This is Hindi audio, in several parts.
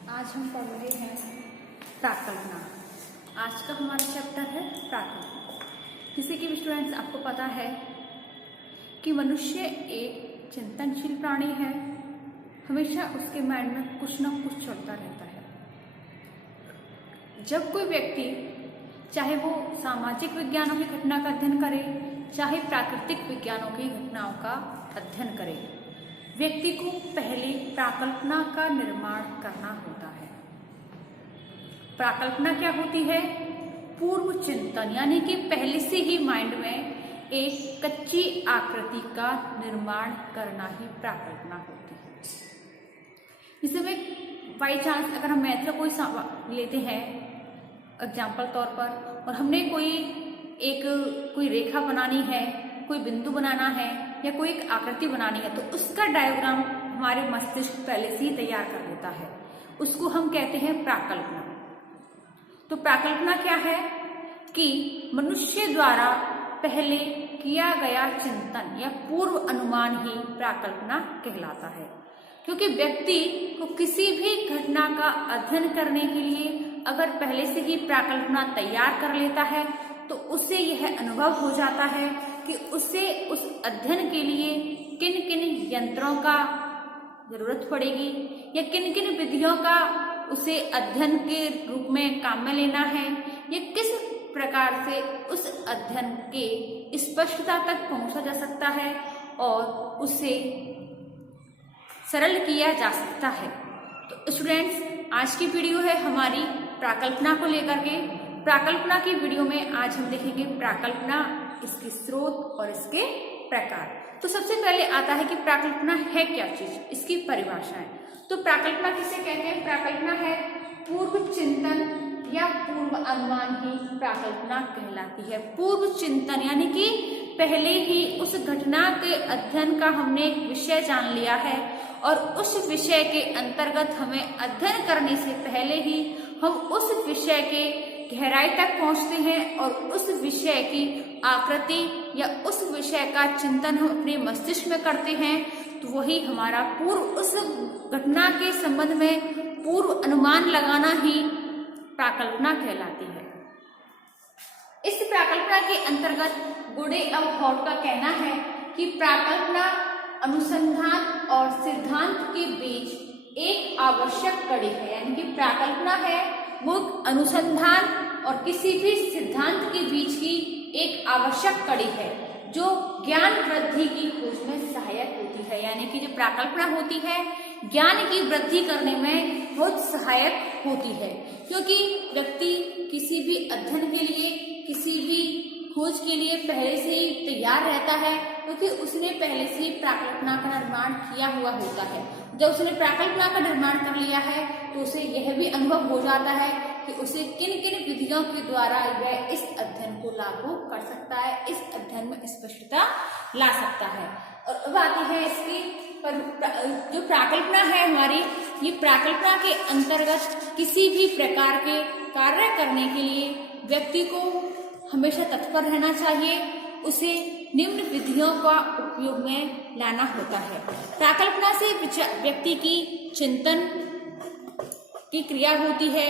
आज हम पढ़ रहे हैं प्राकल्पना। आज का हमारा चैप्टर है प्राकल्पना। जैसे कि स्टूडेंट्स आपको पता है कि मनुष्य एक चिंतनशील प्राणी है। हमेशा उसके माइंड में कुछ ना कुछ चलता रहता है। जब कोई व्यक्ति चाहे वो सामाजिक विज्ञानों की घटना का अध्ययन करे, चाहे प्राकृतिक विज्ञानों की घटनाओं का अध्ययन करे, व्यक्ति को पहले प्राकल्पना का निर्माण करना होता है। प्राकल्पना क्या होती है? पूर्व चिंतन, यानी कि पहले से ही माइंड में एक कच्ची आकृति का निर्माण करना ही प्राकल्पना होती है। जैसे में बाई चांस अगर हम मैथ का कोई लेते हैं एग्जाम्पल तौर पर, और हमने कोई रेखा बनानी है, कोई बिंदु बनाना है या कोई एक आकृति बनानी है, तो उसका डायग्राम हमारे मस्तिष्क पहले से ही तैयार कर देता है। उसको हम कहते हैं प्राकल्पना। तो प्राकल्पना क्या है कि मनुष्य द्वारा पहले किया गया चिंतन या पूर्व अनुमान ही प्राकल्पना कहलाता है। क्योंकि व्यक्ति को किसी भी घटना का अध्ययन करने के लिए अगर पहले से ही प्राकल्पना तैयार कर लेता है तो उससे यह अनुभव हो जाता है कि उसे उस अध्ययन के लिए किन किन यंत्रों का जरूरत पड़ेगी या किन किन विधियों का उसे अध्ययन के रूप में काम में लेना है, या किस प्रकार से उस अध्ययन के स्पष्टता तक पहुंचा जा सकता है और उसे सरल किया जा सकता है। तो स्टूडेंट्स, आज की वीडियो है हमारी प्राकल्पना को लेकर के। प्राकल्पना की वीडियो में आज हम देखेंगे प्राकल्पना, इसके स्रोत और इसके प्रकार। तो सबसे पहले आता है कि प्राकल्पना है क्या चीज, इसकी परिभाषाएं। तो प्राकल्पना किसे कहते हैं? प्राकल्पना है पूर्व चिंतन या पूर्व अनुमान ही प्राकल्पना कहलाती है। पूर्व चिंतन यानी कि पहले ही उस घटना के अध्ययन का हमने एक विषय जान लिया है और उस विषय के अंतर्गत हमें अध्ययन करने से पहले ही हम उस विषय के गहराई तक पहुंचते हैं और उस विषय की आकृति या उस विषय का चिंतन हम अपने मस्तिष्क में करते हैं। तो वही हमारा उस घटना के संबंध में पूर्व अनुमान लगाना ही प्राकल्पना कहलाती है। इस प्राकल्पना के अंतर्गत गुडे और हॉट का कहना है कि प्राकल्पना अनुसंधान और सिद्धांत के बीच एक आवश्यक कड़ी है। यानी कि प्राकल्पना है वो अनुसंधान और किसी भी सिद्धांत के बीच की एक आवश्यक कड़ी है जो ज्ञान वृद्धि की खोज में सहायक होती है। यानी कि जो प्राकल्पना होती है ज्ञान की वृद्धि करने में बहुत सहायक होती है, क्योंकि व्यक्ति किसी भी अध्ययन के लिए, किसी भी खोज के लिए पहले से ही तैयार रहता है, क्योंकि उसने पहले से ही प्राकल्पना का निर्माण किया हुआ होता है। जब उसने प्राकल्पना का निर्माण कर लिया है तो उसे यह भी अनुभव हो जाता है कि उसे किन किन विधियों के द्वारा वह इस अध्ययन को लागू कर सकता है, इस अध्ययन में स्पष्टता ला सकता है। और अब आती है इसकी जो प्राकल्पना है हमारी, ये प्राकल्पना के अंतर्गत किसी भी प्रकार के कार्य करने के लिए व्यक्ति को हमेशा तत्पर रहना चाहिए। उसे निम्न विधियों का उपयोग में लाना होता है। प्राकल्पना से व्यक्ति की चिंतन की क्रिया होती है,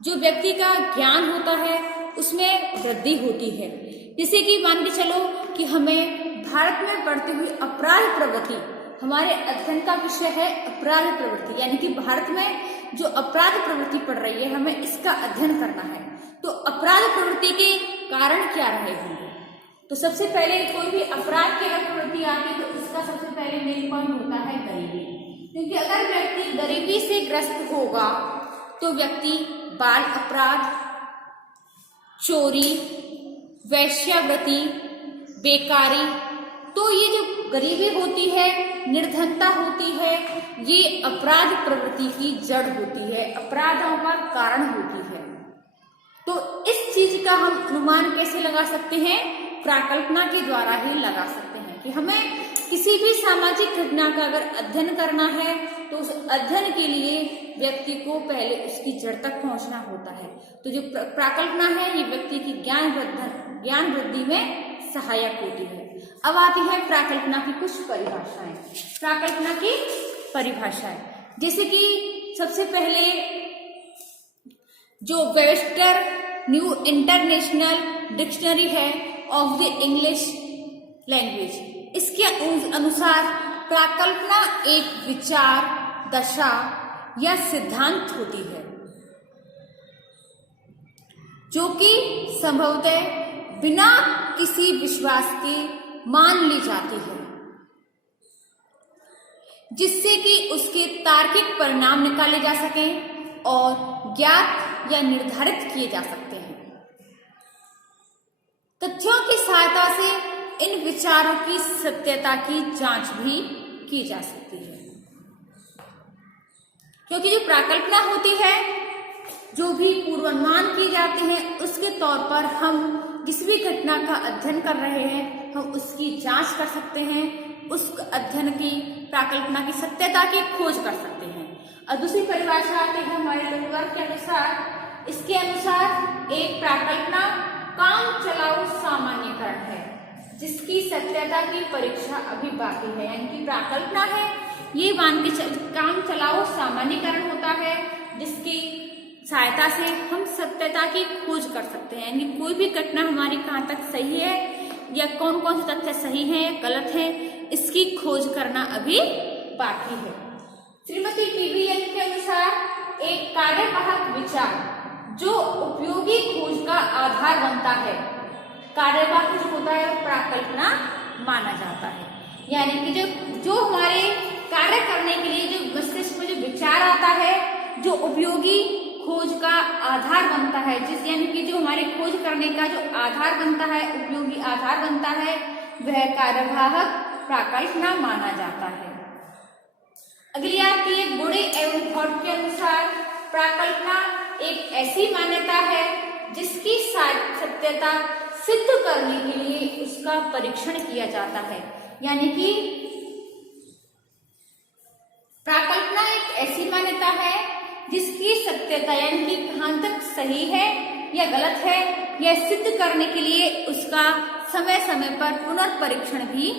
जो व्यक्ति का ज्ञान होता है उसमें वृद्धि होती है। जैसे कि मान के चलो कि हमें भारत में बढ़ती हुई अपराध प्रवृत्ति, हमारे अध्ययन का विषय है अपराध प्रवृत्ति, यानी कि भारत में जो अपराध प्रवृत्ति बढ़ रही है हमें इसका अध्ययन करना है। तो अपराध प्रवृत्ति के कारण क्या रहे होंगे? तो सबसे पहले कोई भी अपराध की अगर प्रवृत्ति आती है तो इसका सबसे पहले मेन पॉइंट होता है गरीबी। क्योंकि अगर व्यक्ति गरीबी से ग्रस्त होगा तो व्यक्ति बाल अपराध, चोरी, वेश्यावृत्ति, बेकारी, तो ये जो गरीबी होती है, निर्धनता होती है, ये अपराध प्रवृत्ति की जड़ होती है, अपराधों का कारण होती है। तो इस चीज का हम अनुमान कैसे लगा सकते हैं? प्राकल्पना के द्वारा ही लगा सकते हैं कि हमें किसी भी सामाजिक घटना का अगर अध्ययन करना है तो उस अध्ययन के लिए व्यक्ति को पहले उसकी जड़ तक पहुंचना होता है। तो जो प्राकल्पना है ये व्यक्ति की ज्ञान वृद्धि में सहायक होती है। अब आती है प्राकल्पना की कुछ परिभाषाएं। प्राकल्पना की परिभाषाएं, जैसे कि सबसे पहले जो वेबस्टर न्यू इंटरनेशनल डिक्शनरी है ऑफ द इंग्लिश लैंग्वेज, इसके अनुसार प्राकल्पना एक विचार, दशा या सिद्धांत होती है जो कि संभवतः बिना किसी विश्वास के मान ली जाती है, जिससे कि उसके तार्किक परिणाम निकाले जा सकें और ज्ञात या निर्धारित किए जा सकते हैं। तथ्यों की सहायता से इन विचारों की सत्यता की जांच भी की जा सकती है, क्योंकि जो प्राकल्पना होती है, जो भी पूर्वानुमान किए जाते हैं, उसके तौर पर हम किसी भी घटना का अध्ययन कर रहे हैं, हम उसकी जांच कर सकते हैं, उस अध्ययन की प्राकल्पना की सत्यता की खोज कर सकते हैं। और दूसरी परिभाषा आती है हमारे लिंगवर्ग के अनुसार। इसके अनुसार एक प्राकल्पना काम चलाऊ सामान्यकरण है जिसकी सत्यता की परीक्षा अभी बाकी है। यानी कि प्राकल्पना है, ये मान के काम चलाऊ सामान्यकरण होता है जिसकी सहायता से हम सत्यता की खोज कर सकते हैं। यानी कोई भी घटना हमारी कहाँ तक सही है या कौन कौन से तथ्य सही हैं या गलत हैं, इसकी खोज करना अभी बाकी है। श्रीमती टीबीएन के अनुसार एक कार्यवाहक विचार जो उपयोगी खोज का आधार बनता है, कार्यवाहक जो होता है प्राकल्पना माना जाता है। यानी कि जो हमारे कार्य करने के लिए जो मस्तिष्क में जो विचार आता है, जो उपयोगी खोज का आधार बनता है, जिस यानी कि जो हमारे खोज करने का जो आधार बनता है, उपयोगी आधार बनता है, वह कार्यवाहक प्राकल्पना माना जाता है। अगली आती है गुडे एवं थॉट के अनुसार प्राकल्पना एक ऐसी मान्यता है जिसकी सत्यता सिद्ध करने के लिए उसका परीक्षण किया जाता है। यानी कि प्राकल्पना एक ऐसी मान्यता है जिसकी सत्यता यानी कि कहां तक सही है या गलत है यह सिद्ध करने के लिए उसका समय समय पर पुनर्परीक्षण भी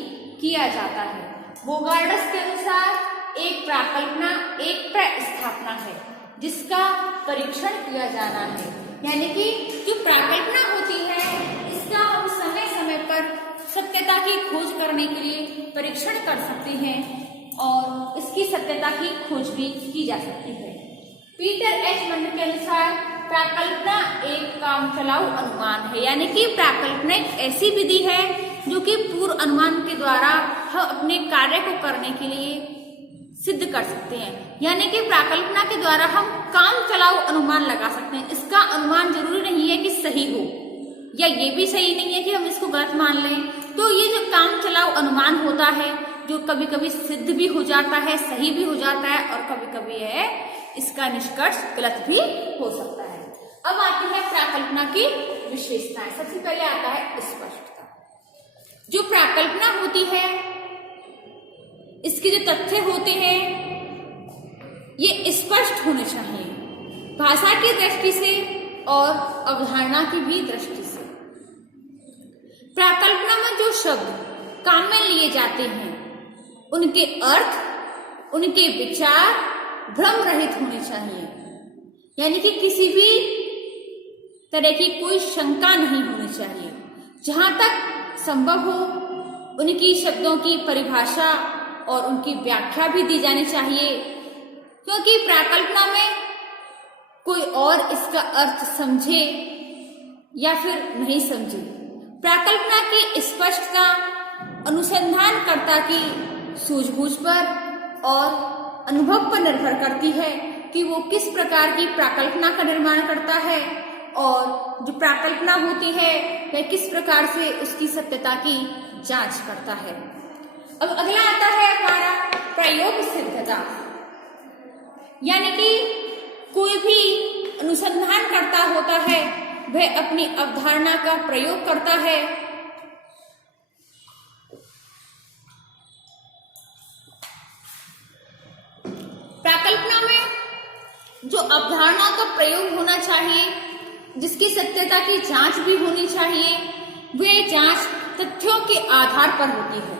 किया जाता है। बोगार्डस के अनुसार एक प्राकल्पना एक प्रस्थापना है जिसका परीक्षण किया जाना है। यानी कि जो प्राकल्पना होती है इसका हम समय समय पर सत्यता की खोज करने के लिए परीक्षण कर सकते हैं और इसकी सत्यता की खोज भी की जा सकती है। पीटर एच मंड के अनुसार प्राकल्पना एक काम चलाऊ अनुमान है। यानी कि प्राकल्पना एक ऐसी विधि है जो कि पूर्व अनुमान के द्वारा हम अपने कार्य को करने के लिए सिद्ध कर सकते हैं। यानी कि प्राकल्पना के द्वारा हम काम चलाऊ अनुमान लगा सकते हैं। इसका अनुमान जरूरी नहीं है कि सही हो या ये भी सही नहीं है कि हम इसको गलत मान लें। तो ये जो काम चलाऊ अनुमान होता है जो कभी कभी सिद्ध भी हो जाता है, सही भी हो जाता है और कभी कभी इसका निष्कर्ष गलत भी हो सकता है। अब आती है प्राकल्पना की विशेषताएं। सबसे पहले आता है स्पष्टता। जो प्राकल्पना होती है इसके जो तथ्य होते हैं ये स्पष्ट होने चाहिए, भाषा की दृष्टि से और अवधारणा की भी दृष्टि से। प्राकल्पना में जो शब्द काम में लिए जाते हैं उनके अर्थ, उनके विचार भ्रम रहित होने चाहिए। यानी कि किसी भी तरह की कोई शंका नहीं होनी चाहिए। जहां तक संभव हो उनकी शब्दों की परिभाषा और उनकी व्याख्या भी दी जानी चाहिए, क्योंकि प्राकल्पना में कोई और इसका अर्थ समझे या फिर नहीं समझे। प्राकल्पना की स्पष्टता अनुसंधानकर्ता की सूझबूझ पर और अनुभव पर निर्भर करती है कि वो किस प्रकार की प्राकल्पना का निर्माण करता है और जो प्राकल्पना होती है वह किस प्रकार से उसकी सत्यता की जांच करता है। अब अगला आता है हमारा प्रयोग सिद्धता। यानी कि कोई भी अनुसंधान करता होता है वह अपनी अवधारणा का प्रयोग करता है प्राकल्पना में जो अवधारणा का प्रयोग होना चाहिए, जिसकी सत्यता की जांच भी होनी चाहिए, वह जांच तथ्यों के आधार पर होती है।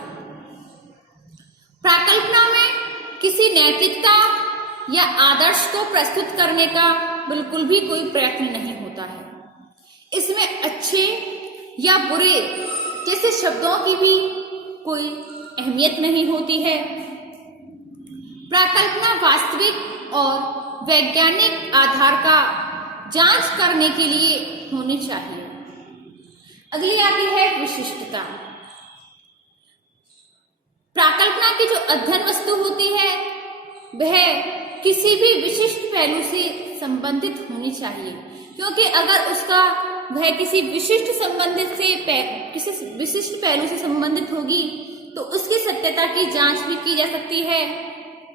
प्राकल्पना में किसी नैतिकता या आदर्श को प्रस्तुत करने का बिल्कुल भी कोई प्रयत्न नहीं होता है। इसमें अच्छे या बुरे जैसे शब्दों की भी कोई अहमियत नहीं होती है। प्राकल्पना वास्तविक और वैज्ञानिक आधार का जांच करने के लिए होनी चाहिए। अगली आती है विशिष्टता। प्राकल्पना की जो अध्ययन वस्तु होती है वह किसी भी विशिष्ट पहलू से संबंधित होनी चाहिए, क्योंकि अगर उसका वह किसी विशिष्ट पहलू से संबंधित होगी तो उसकी सत्यता की जांच भी की जा सकती है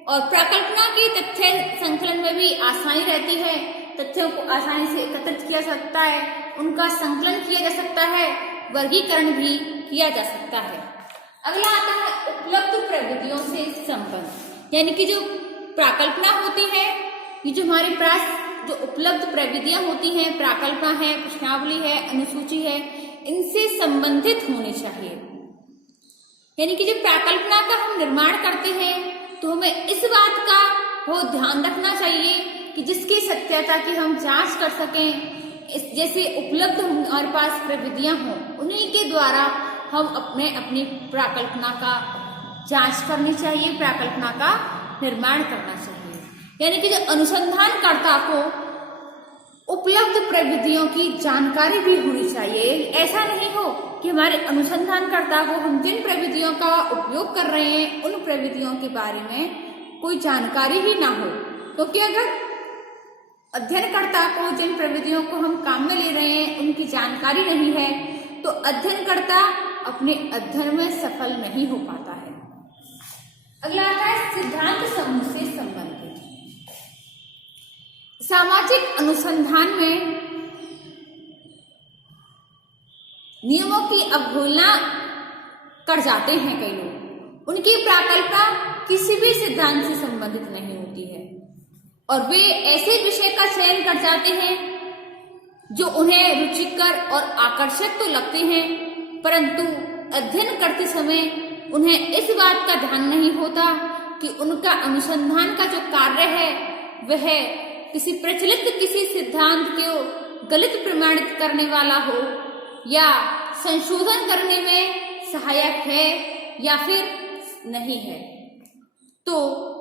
और प्राकल्पना की तथ्य संकलन में भी आसानी रहती है। तथ्यों को आसानी से एकत्रित किया जा सकता है, उनका संकलन किया जा सकता है, वर्गीकरण भी किया जा सकता है। अगला आता है उपलब्ध प्रविधियों से संबंध, यानी कि जो प्राकल्पना होती है, ये जो हमारे पास जो उपलब्ध प्रविधियां होती हैं, प्राकल्पना है, प्रश्नावली है, अनुसूची है, इनसे संबंधित होने चाहिए। यानी कि जो प्राकल्पना का हम निर्माण करते हैं तो हमें इस बात का बहुत ध्यान रखना चाहिए कि जिसकी सत्यता की हम जांच कर सकें, जैसे उपलब्ध हमारे पास प्रविधियां हों, उन्हीं के द्वारा हम अपनी प्राकल्पना का जांच करनी चाहिए, प्राकल्पना का निर्माण करना चाहिए। यानी कि जो अनुसंधानकर्ता को उपलब्ध प्रविधियों की जानकारी भी होनी चाहिए। ऐसा नहीं हो कि हमारे अनुसंधानकर्ता को हम जिन प्रविधियों का उपयोग कर रहे हैं उन प्रविधियों के बारे में कोई जानकारी ही ना हो, क्योंकि अगर अध्ययनकर्ता को जिन प्रविधियों को हम काम में ले रहे हैं उनकी जानकारी नहीं है तो अध्ययनकर्ता अपने अध्ययन में सफल नहीं हो पाता है। अगला आता है सिद्धांत समूह से संबंधित। सामाजिक अनुसंधान में नियमों की अवहेलना कर जाते हैं कई लोग। उनकी प्राकल्पना किसी भी सिद्धांत से संबंधित नहीं होती है और वे ऐसे विषय का चयन कर जाते हैं जो उन्हें रुचिकर और आकर्षक तो लगते हैं, परंतु अध्ययन करते समय उन्हें इस बात का ध्यान नहीं होता कि उनका अनुसंधान का जो कार्य है वह किसी प्रचलित किसी सिद्धांत को गलत प्रमाणित करने वाला हो या संशोधन करने में सहायक है या फिर नहीं है। तो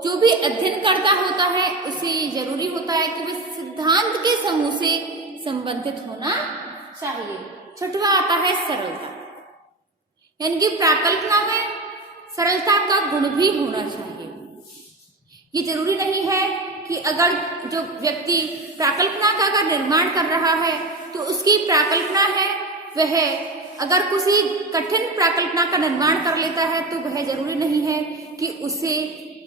जो भी अध्ययन करता होता है उसे जरूरी होता है कि वह सिद्धांत के समूह से संबंधित होना चाहिए। छठवां आता है सरलता, यानी कि प्राकल्पना में सरलता का गुण भी होना चाहिए। ये जरूरी नहीं है कि अगर जो व्यक्ति प्राकल्पना का निर्माण कर रहा है तो उसकी प्राकल्पना है वह अगर किसी कठिन प्राकल्पना का निर्माण कर लेता है तो वह जरूरी नहीं है कि उसे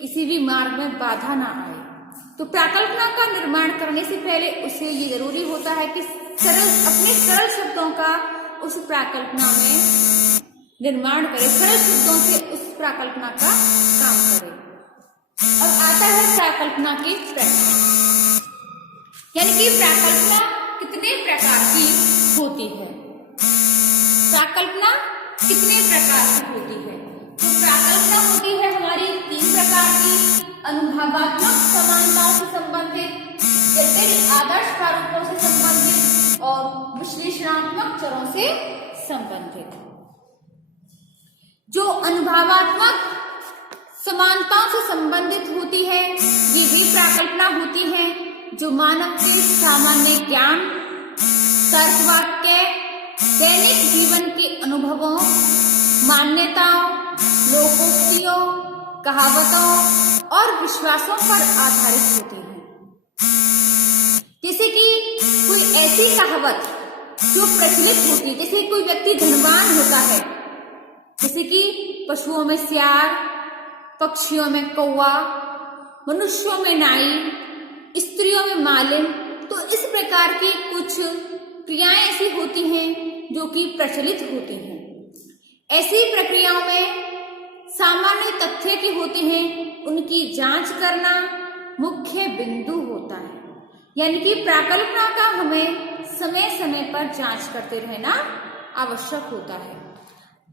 किसी भी मार्ग में बाधा ना आए। तो प्राकल्पना का निर्माण करने से पहले उसे ये जरूरी होता है कि अपने सरल शब्दों का उस प्राकल्पना में निर्माण करे, सरल शब्दों से उस प्राकल्पना का काम करे। अब आता है प्राकल्पना के प्रकार, यानी कि प्राकल्पना कितने प्रकार की होती है। प्राकल्पना कितने प्रकार की होती है? तो प्राकल्पना होती है हमारी 3 प्रकार की: अनुभवात्मक समानताओं से संबंधित, जटिल आदर्श प्रारूपों से संबंधित और विश्लेषणात्मक चरों से संबंधित। जो अनुभवात्मक समानताओं से संबंधित होती है वे प्राकल्पना होती है जो मानव के सामान्य ज्ञान, तर्क वाक्य, दैनिक जीवन के अनुभवों, मान्यताओं, लोकोक्तियों, कहावतों और विश्वासों पर आधारित होती है। जैसे कि कोई ऐसी कहावत जो प्रचलित होती है, जैसे कोई व्यक्ति धनवान होता है, जैसे कि पशुओं में सियार, पक्षियों में कौवा, मनुष्यों में नाई, स्त्रियों में मालिन। तो इस प्रकार की कुछ क्रियाएं ऐसी होती हैं जो कि प्रचलित होती हैं। ऐसी प्रक्रियाओं में सामान्य तथ्य के होते हैं, उनकी जांच करना मुख्य बिंदु होता है। यानी कि प्राकल्पना का हमें समय समय पर जांच करते रहना आवश्यक होता है।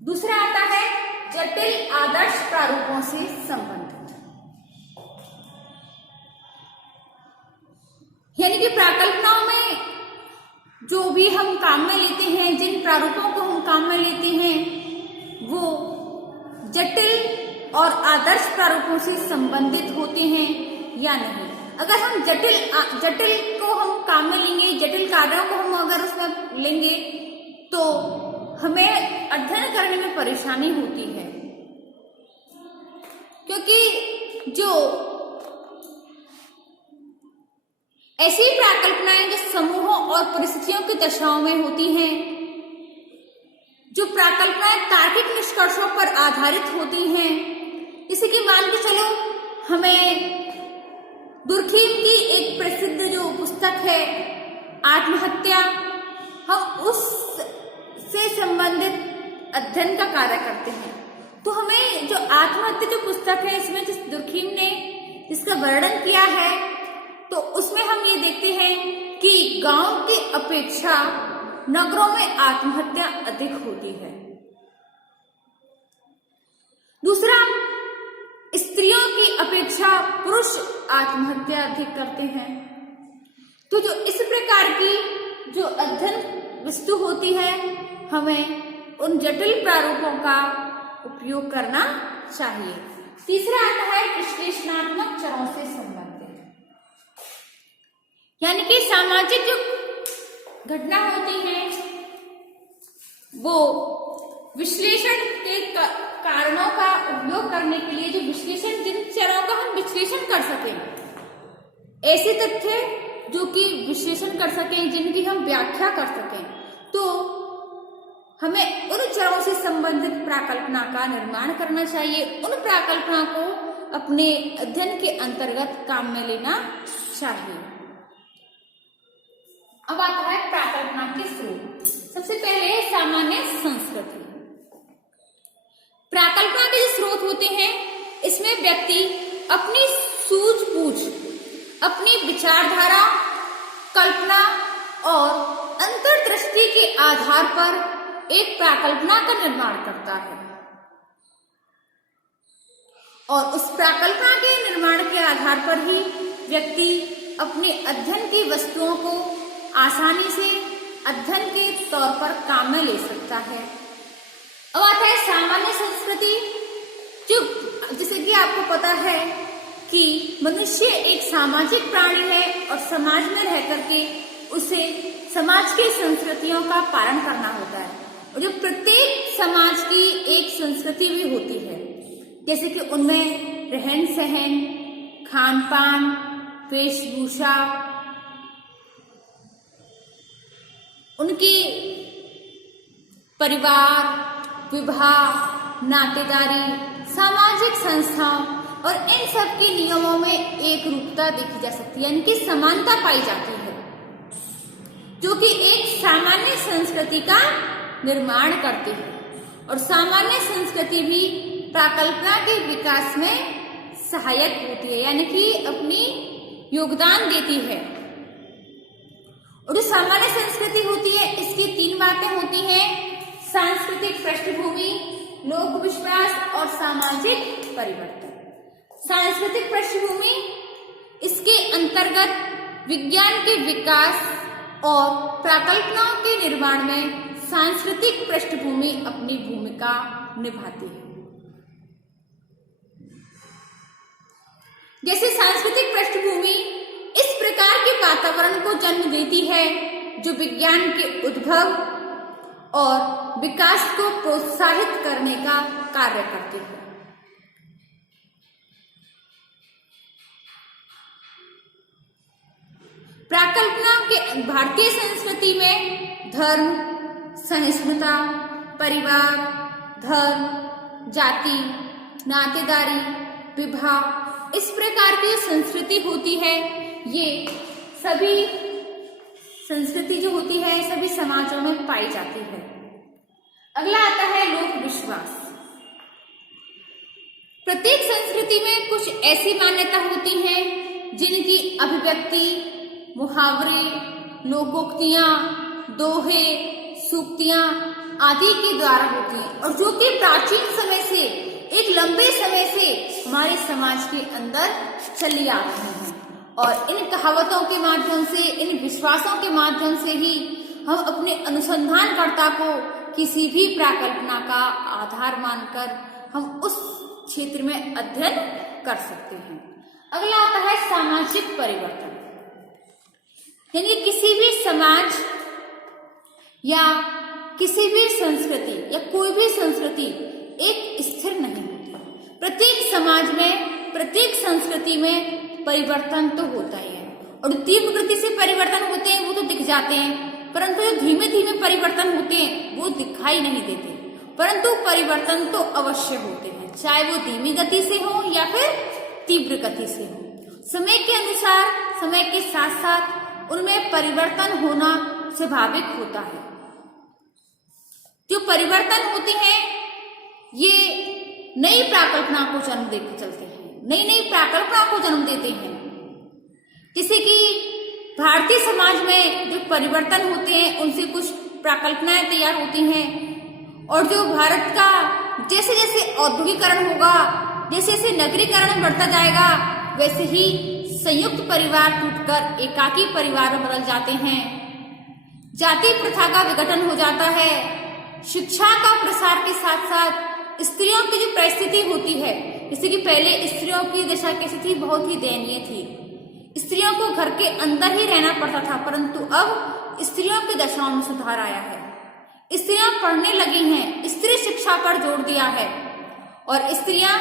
दूसरा आता है जटिल आदर्श प्रारूपों से संबंधित। भी हम काम में लेते हैं, जिन प्रारूपों को हम काम में लेते हैं, वो जटिल और आदर्श प्रारूपों से संबंधित होते हैं या नहीं। अगर हम जटिल को हम काम में लेंगे, जटिल कार्यों को हम अगर उसमें लेंगे तो हमें अध्ययन करने में परेशानी होती है, क्योंकि जो ऐसी प्राकल्पनाएं जो समूहों और परिस्थितियों की दशाओं में होती हैं, जो प्राकल्पनाएं तार्किक निष्कर्षों पर आधारित होती हैं, जैसे कि मान के चलो हमें दुर्खीम की एक प्रसिद्ध जो पुस्तक है आत्महत्या, हम उससे संबंधित अध्ययन का कार्य करते हैं, तो हमें जो आत्महत्या जो पुस्तक है, इसमें जिस दुर्खीम ने जिसका वर्णन किया है, तो उसमें हम ये देखते हैं कि गांव की अपेक्षा नगरों में आत्महत्या अधिक होती है। दूसरा, स्त्रियों की अपेक्षा पुरुष आत्महत्या अधिक करते हैं। तो जो इस प्रकार की जो अध्ययन वस्तु होती है, हमें उन जटिल प्रारूपों का उपयोग करना चाहिए। तीसरा आता है विश्लेषणात्मक चरों से संबंधित, यानी कि सामाजिक जो घटना होती है वो विश्लेषण के कारणों का उपयोग करने के लिए, जो विश्लेषण जिन चरों का हम विश्लेषण कर सकें, ऐसे तथ्य जो कि विश्लेषण कर सकें, जिनकी हम व्याख्या कर सकें, तो हमें उन चरों से संबंधित प्राकल्पना का निर्माण करना चाहिए। उन प्राकल्पना को अपने अध्ययन के अंतर्गत काम में लेना चाहिए। अब आता है प्राकल्पना के स्रोत। सबसे पहले है सामान्य संस्कृति। प्राकल्पना के जो स्रोत होते हैं, इसमें व्यक्ति अपनी सूझबूझ, अपनी विचारधारा, कल्पना और अंतर्दृष्टि के आधार पर एक प्राकल्पना का निर्माण करता है, और उस प्राकल्पना के निर्माण के आधार पर ही व्यक्ति अपने अध्ययन की वस्तुओं को आसानी से अध्ययन के तौर पर काम में ले सकता है। अब आता है सामान्य संस्कृति, जो जैसे कि आपको पता है कि मनुष्य एक सामाजिक प्राणी है और समाज में रह करके उसे समाज की संस्कृतियों का पालन करना होता है, और जो प्रत्येक समाज की एक संस्कृति भी होती है, जैसे कि उनमें रहन सहन, खान पान, वेशभूषा, उनकी परिवार, विवाह, नातेदारी, सामाजिक संस्थाओं और इन सब के नियमों में एक रूपता देखी जा सकती है, इनकी समानता पाई जाती है, जो कि एक सामान्य संस्कृति का निर्माण करती है। और सामान्य संस्कृति भी प्राकल्पना के विकास में सहायक होती है, यानी कि अपनी योगदान देती है। और जो सामान्य संस्कृति होती है, इसकी तीन बातें होती हैं: सांस्कृतिक पृष्ठभूमि, लोक विश्वास और सामाजिक परिवर्तन। सांस्कृतिक पृष्ठभूमि, इसके अंतर्गत विज्ञान के विकास और प्राकल्पनाओं के निर्माण में सांस्कृतिक पृष्ठभूमि अपनी भूमिका निभाती है। जैसे सांस्कृतिक पृष्ठभूमि इस प्रकार के वातावरण को जन्म देती है जो विज्ञान के उद्भव और विकास को प्रोत्साहित करने का कार्य करती है। प्राकल्पना के भारतीय संस्कृति में धर्म, सहिष्णुता, परिवार, धर्म, जाति, नातेदारी, विवाह, इस प्रकार की संस्कृति होती है, ये सभी संस्कृति जो होती है सभी समाजों में पाई जाती है। अगला आता है लोक विश्वास। प्रत्येक संस्कृति में कुछ ऐसी मान्यता होती हैं जिनकी अभिव्यक्ति मुहावरे, लोकोक्तियां, दोहे, सूक्तियां आदि के द्वारा होती हैं, और जो कि प्राचीन समय से, एक लंबे समय से हमारे समाज के अंदर चली आ रही हैं। और इन कहावतों के माध्यम से, इन विश्वासों के माध्यम से ही हम अपने अनुसंधानकर्ता को किसी भी प्राकल्पना का आधार मानकर हम उस क्षेत्र में अध्ययन कर सकते हैं। अगला आता है सामाजिक परिवर्तन, यानी किसी भी समाज या किसी भी संस्कृति या कोई भी संस्कृति एक स्थिर नहीं होती। प्रत्येक समाज में, प्रत्येक संस्कृति में परिवर्तन तो होता ही है और तीव्र गति से परिवर्तन होते हैं वो तो दिख जाते हैं, परंतु जो धीमे धीमे परिवर्तन होते हैं वो दिखाई नहीं देते, परंतु परिवर्तन तो अवश्य होते हैं, चाहे वो धीमी गति से हो या फिर तीव्र गति से हो। समय के अनुसार, समय के साथ साथ उनमें परिवर्तन होना स्वाभाविक होता है। जो परिवर्तन होते हैं ये नई प्राकल्पना को जन्म देकर चलते हैं, नई नई प्राकल्पना को जन्म देते हैं। जैसे कि भारतीय समाज में जो परिवर्तन होते हैं उनसे कुछ प्राकल्पनाएं तैयार होती हैं और जो भारत का जैसे जैसे औद्योगिकरण होगा, जैसे जैसे नगरीकरण बढ़ता जाएगा, वैसे ही संयुक्त परिवार टूटकर एकाकी परिवार में बदल जाते हैं। जाति प्रथा का विघटन हो जाता है। शिक्षा का प्रसार के साथ साथ स्त्रियों की जो परिस्थिति होती है, जैसे कि पहले स्त्रियों की दशा की स्थिति बहुत ही दयनीय थी, स्त्रियों को घर के अंदर ही रहना पड़ता था, परंतु अब स्त्रियों की दशाओं में सुधार आया है। स्त्रियां पढ़ने लगी हैं, स्त्री शिक्षा पर जोर दिया है और स्त्रियां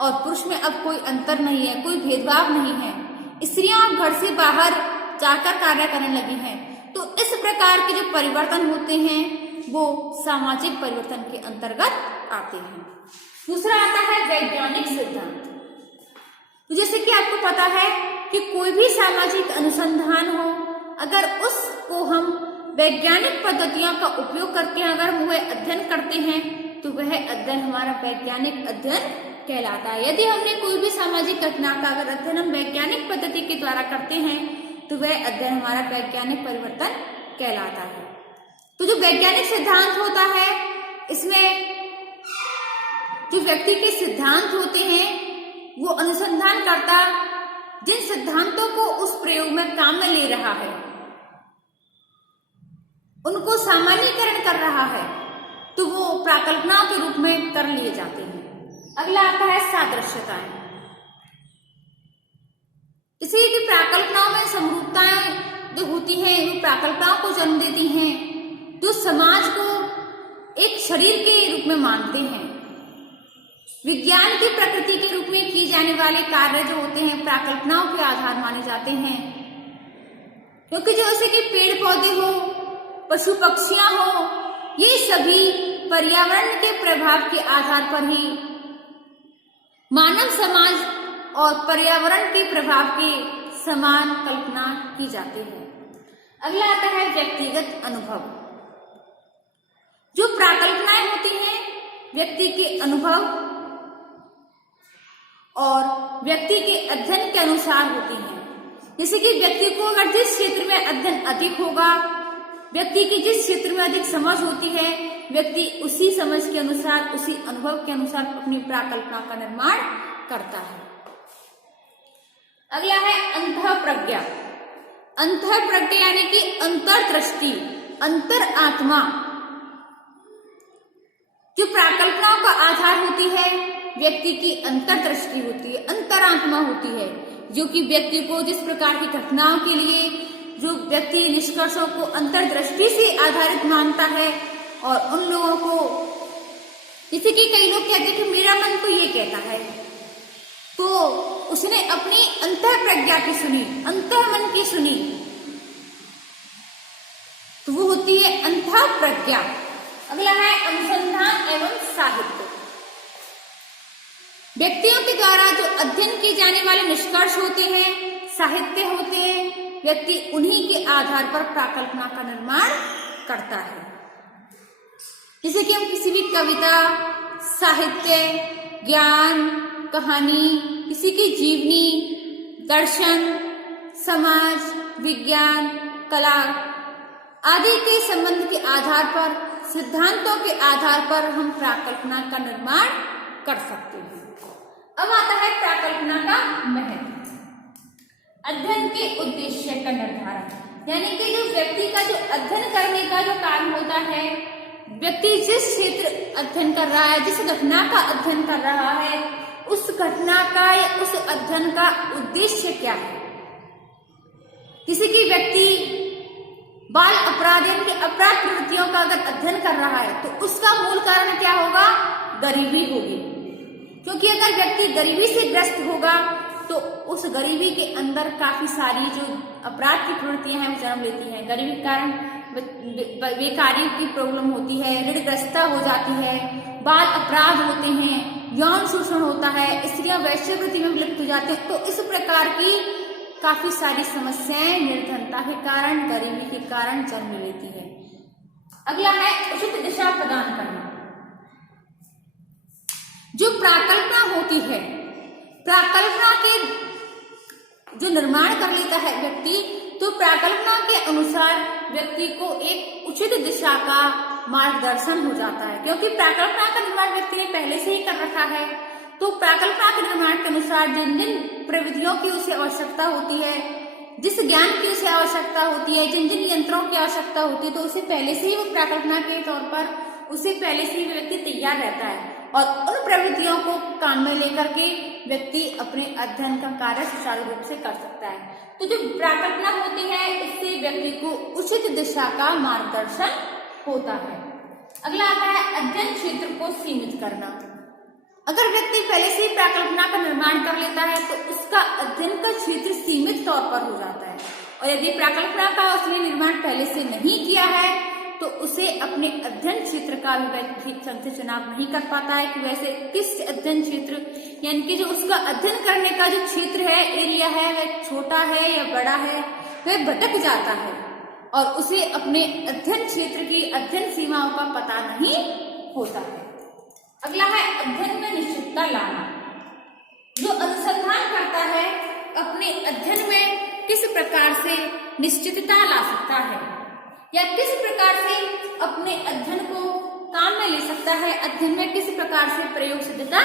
और पुरुष में अब कोई अंतर नहीं है, कोई भेदभाव नहीं है। स्त्रियां अब घर से बाहर जाकर कार्य करने लगी हैं। तो इस प्रकार के जो परिवर्तन होते हैं वो सामाजिक परिवर्तन के अंतर्गत आते हैं। दूसरा आता है वैज्ञानिक सिद्धांत। तो जैसे कि आपको पता है कि कोई भी सामाजिक अनुसंधान हो, अगर उसको हम वैज्ञानिक पद्धतियों का उपयोग करके अगर हम वह अध्ययन करते हैं तो वह अध्ययन हमारा वैज्ञानिक अध्ययन कहलाता है। यदि हमने कोई भी सामाजिक घटना का अगर अध्ययन हम वैज्ञानिक पद्धति के द्वारा करते हैं तो वह अध्ययन हमारा वैज्ञानिक परिवर्तन कहलाता है। तो जो वैज्ञानिक सिद्धांत होता है, इसमें जो व्यक्ति के सिद्धांत होते हैं वो अनुसंधानकर्ता जिन सिद्धांतों को उस प्रयोग में काम में ले रहा है उनको सामान्यीकरण कर रहा है, तो वो प्राकल्पनाओं के रूप में कर लिए जाते हैं। अगला आता है सादृश्यताएं। इसी की प्राकल्पनाओं में समरूपताएं जो होती हैं वो प्राकल्पनाओं को जन्म देती हैं, जो समाज को एक शरीर के रूप में मानते हैं। विज्ञान की प्रकृति के रूप में की जाने वाले कार्य जो होते हैं प्राकल्पनाओं के आधार माने जाते हैं, क्योंकि जैसे कि पेड़ पौधे हो, पशु पक्षियां हो, ये सभी पर्यावरण के प्रभाव के आधार पर ही मानव समाज और पर्यावरण के प्रभाव के समान कल्पना की जाती है। अगला आता है व्यक्तिगत अनुभव। जो प्राकल्पनाएं होती हैं व्यक्ति के अनुभव और व्यक्ति के अध्ययन के अनुसार होती हैं। जैसे कि व्यक्ति को अगर जिस क्षेत्र में अध्ययन अधिक होगा, व्यक्ति की जिस क्षेत्र में अधिक समझ होती है, व्यक्ति उसी समझ के अनुसार, उसी अनुभव के अनुसार अपनी प्राकल्पना का निर्माण करता है। अगला है अंतःप्रज्ञा। अंतःप्रज्ञा यानी कि अंतर्दृष्टि, अंतर आत्मा। जो प्राकल्पनाओं का आधार होती है व्यक्ति की अंतर्दृष्टि होती है, अंतरात्मा होती है, जो कि व्यक्ति को जिस प्रकार की घटनाओं के लिए जो व्यक्ति निष्कर्षों को अंतर्दृष्टि से आधारित मानता है और उन लोगों को, जैसे कि कई लोग कहते हैं कि मेरा मन तो ये कहता है, तो उसने अपनी अंतःप्रज्ञा की सुनी, अंतःमन की सुनी, तो वो होती है अंतःप्रज्ञा। अगला है अनुसंधान एवं साहित्य। व्यक्तियों के द्वारा जो अध्ययन किए जाने वाले निष्कर्ष होते हैं, साहित्य होते हैं, व्यक्ति उन्हीं के आधार पर प्राकल्पना का निर्माण करता है। जैसे कि हम किसी भी कविता, साहित्य, ज्ञान, कहानी, किसी की जीवनी, दर्शन, समाज, विज्ञान, कला आदि के संबंध के आधार पर, सिद्धांतों के आधार पर हम प्राकल्पना का निर्माण कर सकते हैं। अब आता है प्राकल्पना का महत्व। अध्ययन के उद्देश्य का निर्धारण। यानी कि जो व्यक्ति का जो अध्ययन करने का जो काम होता है, व्यक्ति जिस क्षेत्र अध्ययन कर रहा है, जिस घटना का अध्ययन कर रहा है, उस घटना का या उस अध्ययन का उद्देश्य क्या है। किसी की व्यक्ति बाल अपराध यानी कि अपराध प्रवृत्तियों का अगर अध्ययन कर रहा है तो उसका मूल कारण क्या होगा, गरीबी होगी। क्योंकि अगर व्यक्ति गरीबी से ग्रस्त होगा तो उस गरीबी के अंदर काफी सारी जो अपराध की प्रवृत्तियां हैं वो जन्म लेती हैं। गरीबी के कारण बेकारी की प्रॉब्लम होती है, ऋणग्रस्तता हो जाती है, बाल अपराध होते हैं, यौन शोषण होता है, स्त्रियां वैश्यवृत्ति में लिप्त हो जाते हैं। तो इस प्रकार की काफी सारी समस्याएं निर्धनता के कारण, गरीबी के कारण जन्म लेती है। अगला है उचित दिशा प्रदान करना। जो प्राकल्पना होती है, प्राकल्पना के जो निर्माण कर लेता है व्यक्ति, तो प्राकल्पना के अनुसार व्यक्ति को एक उचित दिशा का मार्गदर्शन हो जाता है। क्योंकि प्राकल्पना का निर्माण व्यक्ति ने पहले से ही कर रखा है, तो प्राकल्पना के निर्माण के अनुसार जिन जिन प्रविधियों की उसे आवश्यकता होती है, जिस ज्ञान की उसे आवश्यकता होती है, जिन जिन यंत्रों की आवश्यकता होती है, तो उसे पहले से ही वो प्राकल्पना के तौर पर उसे पहले से ही व्यक्ति तैयार रहता है और उन प्रवृत्तियों को काम में लेकर के व्यक्ति अपने अध्ययन का कार्य सुचारू रूप से कर सकता है। तो जो प्राकल्पना होती है इससे व्यक्ति को उचित दिशा का मार्गदर्शन होता है। अगला आता है अध्ययन क्षेत्र को सीमित करना। अगर व्यक्ति पहले से ही प्राकल्पना का निर्माण कर लेता है तो उसका अध्ययन का क्षेत्र सीमित तौर पर हो जाता है, और यदि प्राकल्पना का उसने निर्माण पहले से नहीं किया है तो उसे अपने अध्ययन क्षेत्र का भी ठीक ढंग से चुनाव नहीं कर पाता है कि वैसे किस अध्ययन क्षेत्र, यानी कि जो उसका अध्ययन करने का जो क्षेत्र है, एरिया है, वह छोटा है या बड़ा है, वह भटक जाता है और उसे अपने अध्ययन क्षेत्र की अध्ययन सीमाओं का पता नहीं होता है। अगला है अध्ययन में निश्चितता लाना। जो अनुसंधान करता है अपने अध्ययन में किस प्रकार से निश्चितता ला सकता है या किस प्रकार से अपने अध्ययन को काम में ले सकता है, अध्ययन में किस प्रकार से प्रयोग सिद्धता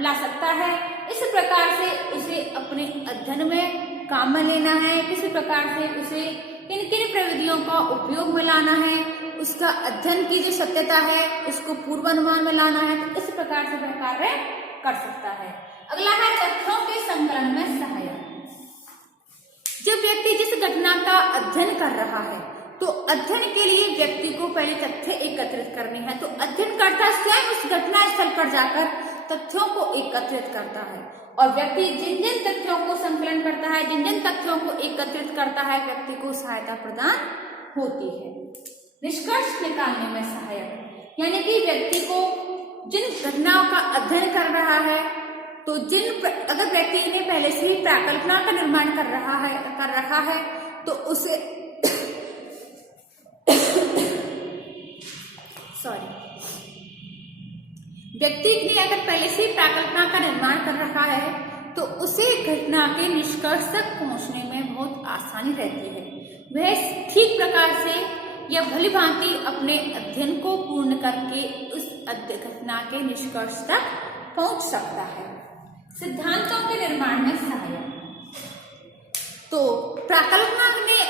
ला सकता है, इस प्रकार से उसे अपने अध्ययन में काम में लेना है, किस प्रकार से उसे किन किन प्रविधियों का उपयोग में लाना है, उसका अध्ययन की जो सत्यता है उसको पूर्वानुमान में लाना है, तो इस प्रकार से वह कार्य कर सकता है। अगला है तथ्यों के संकलन में सहायक। जब व्यक्ति जिस घटना का अध्ययन कर रहा है तो अध्ययन के लिए व्यक्ति को पहले तथ्य एकत्रित करने हैं, तो अध्ययनकर्ता स्वयं उस घटना स्थल पर जाकर तथ्यों को एकत्रित करता है और व्यक्ति जिन जिन तथ्यों को संकलन करता है, जिन जिन तथ्यों को एकत्रित करता है, व्यक्ति को सहायता प्रदान होती है। निष्कर्ष निकालने में सहायक, यानी कि व्यक्ति को जिन घटनाओं का अध्ययन कर रहा है, तो अगर व्यक्ति ने पहले से ही प्राकल्पना का निर्माण कर रहा है तो उसे व्यक्ति ने अगर पहले से ही प्राकल्पना का निर्माण कर रखा है तो उसे घटना के निष्कर्ष तक पहुंचने में बहुत आसानी रहती है। वह ठीक प्रकार से या भली भांति अपने अध्ययन को पूर्ण करके उस घटना के निष्कर्ष तक पहुंच सकता है। सिद्धांतों के निर्माण में सहायक, तो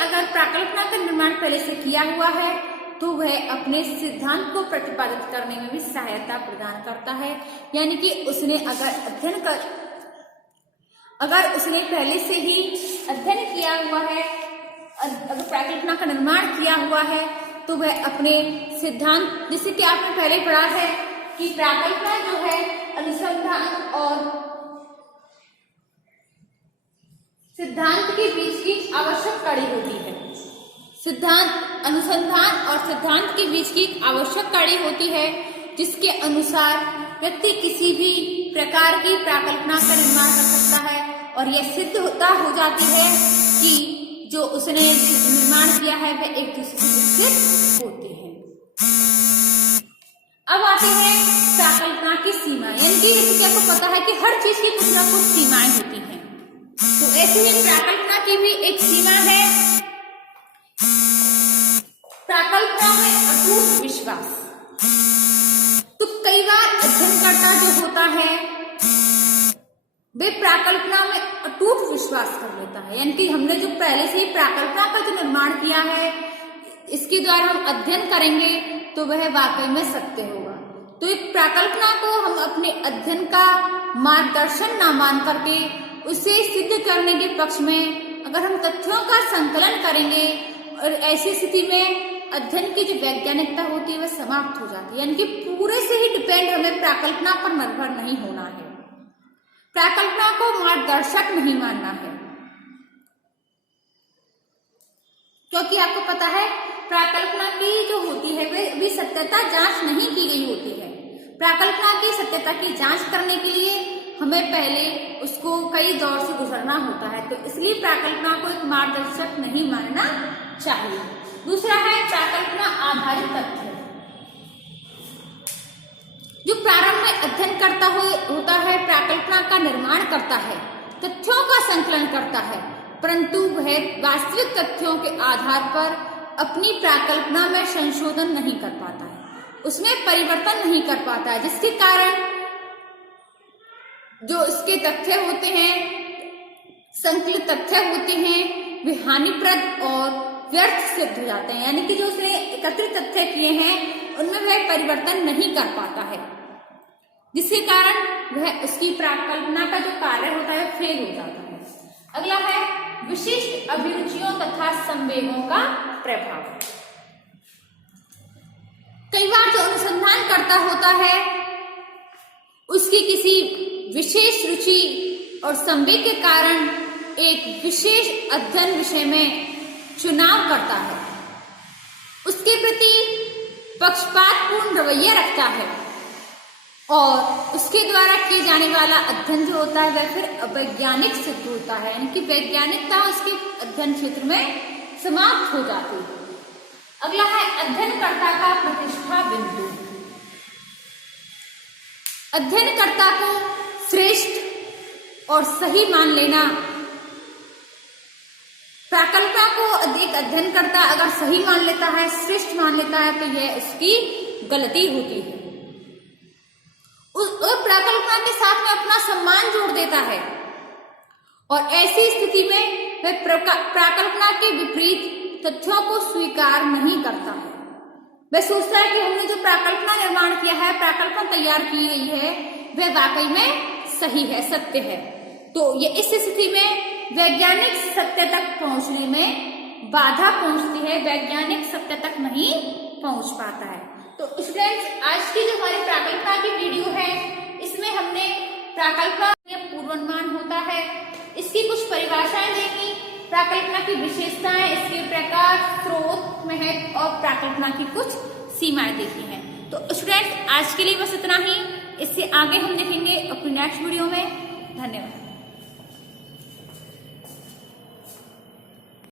अगर प्राकल्पना का निर्माण पहले से किया हुआ है तो वह अपने सिद्धांत को प्रतिपादित करने में भी सहायता प्रदान करता है। यानी कि अगर उसने पहले से ही अध्ययन किया हुआ है, अगर प्राकल्पना का निर्माण किया हुआ है तो वह अपने सिद्धांत, जैसे कि आपने पहले पढ़ा है कि प्राकल्पना जो है अनुसंधान और सिद्धांत के बीच की आवश्यक कड़ी होती है। अनुसंधान और सिद्धांत के बीच की आवश्यक कड़ी होती है, जिसके अनुसार व्यक्ति किसी भी प्रकार की प्राकल्पना का निर्माण कर सकता है और यह सिद्ध हो जाती है कि जो उसने निर्माण किया है वह एक दूसरे से विकसित होते हैं। अब आते हैं प्राकल्पना की सीमा, यानी कि जैसे कि आपको पता है कि हर चीज की कुछ ना कुछ सीमाएं होती हैं, तो ऐसे ही प्राकल्पना की भी एक सीमा है। प्राकल्पना में अटूट विश्वास। तो कई बार अध्ययनकर्ता जो होता है वे प्राकल्पना में अटूट विश्वास कर लेता है। यानी कि हमने जो पहले से ही प्राकल्पना का जो निर्माण किया है, इसके द्वारा हम अध्ययन करेंगे तो वह वाकई में सत्य होगा। तो एक प्राकल्पना को हम अपने अध्ययन का मार्गदर्शन ना मान करके उसे सिद्ध करने के पक्ष में अगर हम तथ्यों का संकलन करेंगे, और ऐसी स्थिति में अध्ययन की जो वैज्ञानिकता होती है वह समाप्त हो जाती है। यानी कि पूरे से ही डिपेंड हमें प्राकल्पना पर निर्भर नहीं होना है, प्राकल्पना को मार्गदर्शक नहीं मानना है। क्योंकि आपको पता है प्राकल्पना की जो होती है वह भी सत्यता जांच नहीं की गई होती है। प्राकल्पना की सत्यता की जांच करने के लिए हमें पहले उसको कई दौर से गुजरना होता है, तो इसलिए प्राकल्पना को एक मार्गदर्शक नहीं मानना चाहिए। दूसरा है प्राकल्पना आधारित तथ्य। जो प्रारंभ में अध्ययन करता होता है, प्राकल्पना का निर्माण करता है, तथ्यों का संकलन करता है, परंतु वह वास्तविक तथ्यों के आधार पर अपनी प्राकल्पना में संशोधन नहीं कर पाता है, उसमें परिवर्तन नहीं कर पाता है, जिसके कारण जो इसके तथ्य होते हैं, संकलित तथ्य होते हैं, वे हानिप्रद और व्यर्थ सिद्ध हो जाते हैं। यानी कि जो उसने एकत्रित तथ्य किए हैं उनमें वह परिवर्तन नहीं कर पाता है, जिसके कारण वह उसकी प्राकल्पना का जो कार्य होता है फेल हो जाता है। अगला है विशिष्ट अभिरुचियों तथा संवेगों का प्रभाव। कई बार जो अनुसंधान करता होता है उसकी किसी विशेष रुचि और संवेग के कारण एक विशेष अध्ययन विषय में चुनाव करता है, उसके प्रति पक्षपातपूर्ण रवैया रखता है और उसके द्वारा किए जाने वाला अध्ययन जो होता है वह फिर अवैज्ञानिक सिद्ध होता है। यानी कि वैज्ञानिकता उसके अध्ययन क्षेत्र में समाप्त हो जाती है। अगला है अध्ययनकर्ता का प्रतिष्ठा बिंदु। अध्ययनकर्ता को श्रेष्ठ और सही मान लेना, प्राकल्पना को अधिक अध्ययनकर्ता अगर सही मान लेता है, श्रेष्ठ मान लेता है, तो यह उसकी गलती होती है। प्राकल्पना के साथ में अपना सम्मान जोड़ देता है और ऐसी स्थिति में वह प्राकल्पना के विपरीत तथ्यों को स्वीकार नहीं करता है। वह सोचता है कि हमने जो प्राकल्पना निर्माण किया है, प्राकल्पना तैयार की गई है, वह वाकई में सही है, सत्य है। तो ये इस स्थिति में वैज्ञानिक सत्य तक पहुंचने में बाधा पहुंचती है, वैज्ञानिक सत्य तक नहीं पहुंच पाता है। तो स्टूडेंट्स, आज की जो हमारी प्राकल्पना की वीडियो है इसमें हमने प्राकल्पना पूर्वानुमान होता है, इसकी कुछ परिभाषाएं देखी, प्राकल्पना की विशेषताएं, इसके प्रकार, स्रोत, महत्व और प्राकल्पना की कुछ सीमाएं देखी हैं। तो स्टूडेंट्स, आज के लिए बस इतना ही। इससे आगे हम देखेंगे अपनी नेक्स्ट वीडियो में। धन्यवाद।